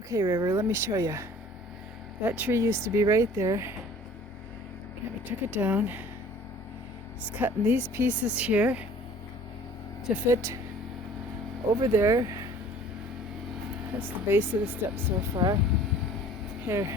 Okay, River, let me show you. That tree used to be right there. We took it down. It's cutting these pieces here to fit over there. That's the base of the steps so far. Here.